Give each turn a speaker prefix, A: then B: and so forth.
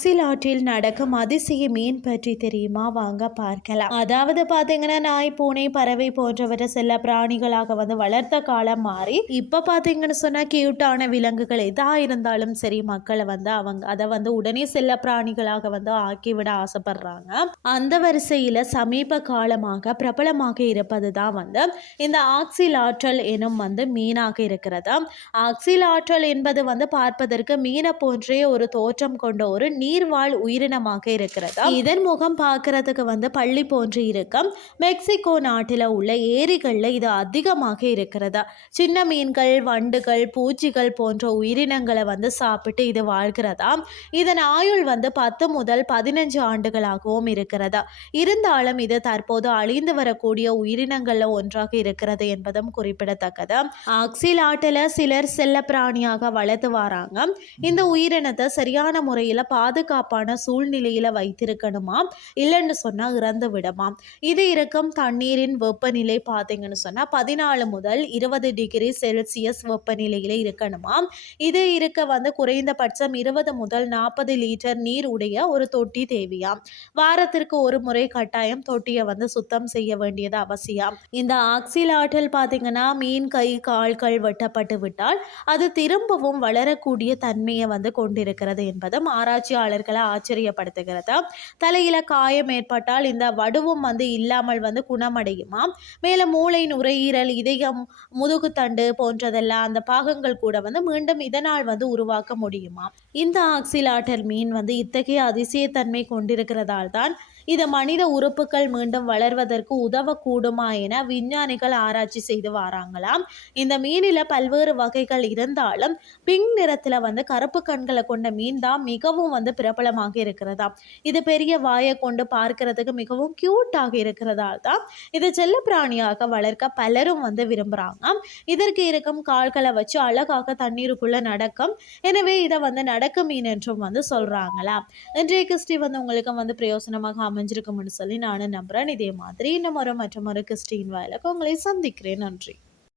A: ஆற்றில் நடக்கும் அதிசய மீன் பற்றி தெரியுமா? வாங்க பார்க்கலாம். அதாவது பாத்தீங்கன்னா நாய் பூனை பறவை போன்றவற்றை செல்ல பிராணிகளாக வந்து வளர்த்த காலம் மாறி இப்ப பாத்தீங்கன்னு சொன்னா கியூட்டான விலங்குகள் எதா இருந்தாலும் சரி மக்களை வந்து அவங்க அதை வந்து உடனே செல்ல பிராணிகளாக வந்து ஆக்கிவிட ஆசைப்படுறாங்க. அந்த வரிசையில சமீப காலமாக பிரபலமாக இருப்பது தான் வந்து இந்த ஆக்சில் ஆற்றல் எனும் வந்து மீனாக இருக்கிறது. ஆக்சில் ஆற்றல் என்பது வந்து பார்ப்பதற்கு மீனை போன்றே ஒரு தோற்றம் கொண்ட ஒரு நீர்வாழ் உயிரினமாக இருக்கிறது இதன் முகம் பார்க்கறதுக்கு வந்து பள்ளி போன்று இருக்கும். மெக்சிகோ நாட்டில் உள்ள ஏரிகளில் இது அதிகமாக இருக்கிறது? சின்ன மீன்கள் வண்டுகள் பூச்சிகள் போன்ற உயிரினங்களை வந்து சாப்பிட்டு இது வாழ்கிறதா இதன் ஆயுள் வந்து பத்து முதல் பதினஞ்சு ஆண்டுகளாகவும் இருக்கிறதா? இருந்தாலும் இது தற்போது அழிந்து வரக்கூடிய உயிரினங்களில் ஒன்றாக இருக்கிறது என்பதும் குறிப்பிடத்தக்கது ஆக்சிலாட்டில் சிலர் செல்ல பிராணியாக வளர்த்து வராங்க. இந்த உயிரினத்தை சரியான முறையில் பாதுகாப்பான சூழ்நிலையில் வைத்திருக்கணுமா? இல்லைன்னு சொன்னால் இறந்து விடுமாம் இது இருக்கும் தண்ணீரின் வெப்பநிலை பார்த்தீங்கன்னு சொன்னால் பதினாலு முதல் இருபது டிகிரி செல்சியஸ் வெப்பநிலையில் இருக்கணுமா? இது இருக்க வந்து குறைந்தபட்சம் இருபது முதல் நாற்பது லிட்டர் நீர் உடைய ஒரு தொட்டி தேவையாம் வாரத்திற்கு ஒரு முறை கட்டாயம் தொட்டியை வந்து சுத்தம் செய்ய வேண்டியது அவசியம் இந்த ஆக்சில் ஆற்றல் பார்த்தீங்கன்னா மீன் கை கால்கள் வெட்டப்பட்டு விட்டால் அது திரும்பவும் வளரக்கூடிய தன்மையை வந்து கொண்டிருக்கிறது என்பதும் ஆராய்ச்சியாளர்களை ஆச்சரியப்படுத்துகிறது? தலையில காயம் ஏற்பட்டால் இந்த வடுவும் வந்து இல்லாமல் வந்து குணமடையுமா? மேலும் மூளை நுரையீரல் இதயம் முதுகுத்தண்டு போன்றதெல்லாம் அந்த பாகங்கள் கூட வந்து மீண்டும் இதனால் வந்து உருவாக்க முடியுமா? இந்த ஆக்சிலாட்டர் மீன் வந்து இத்தகைய அதிசயத்தன்மை கொண்டிருக்கிறதால் தான் இது மனித உறுப்புகள் மீண்டும் வளர்வதற்கு உதவக்கூடுமா என விஞ்ஞானிகள் ஆராய்ச்சி செய்து வராங்களாம். இந்த மீனில் பல்வேறு வகைகள் இருந்தாலும் பிங்க் நிறத்தில் வந்து கருப்பு கண்களை கொண்ட மீன் தான் மிகவும் வந்து பிரபலமாக இருக்கிறதா? இது பெரிய வாயை கொண்டு பார்க்கறதுக்கு மிகவும் க்யூட்டாக இருக்கிறதால் தான் இது செல்ல பிராணியாக வளர்க்க பலரும் வந்து விரும்புகிறாங்க இதற்கு இருக்கும் கால்களை வச்சு அழகாக தண்ணீருக்குள்ளே நடக்கும். எனவே இதை வந்து நடக்கும் மீன் என்றும் வந்து சொல்கிறாங்களா இன்றைய கிறிஸ்டி வந்து உங்களுக்கு வந்து பிரயோசனமாக அமைஞ்சிருக்கும்னு சொல்லி நானும் நம்புகிறேன் இதே மாதிரி இன்னும் ஒரு மற்ற ஒரு கிறிஸ்டின் வாயிலாக உங்களை சந்திக்கிறேன். நன்றி.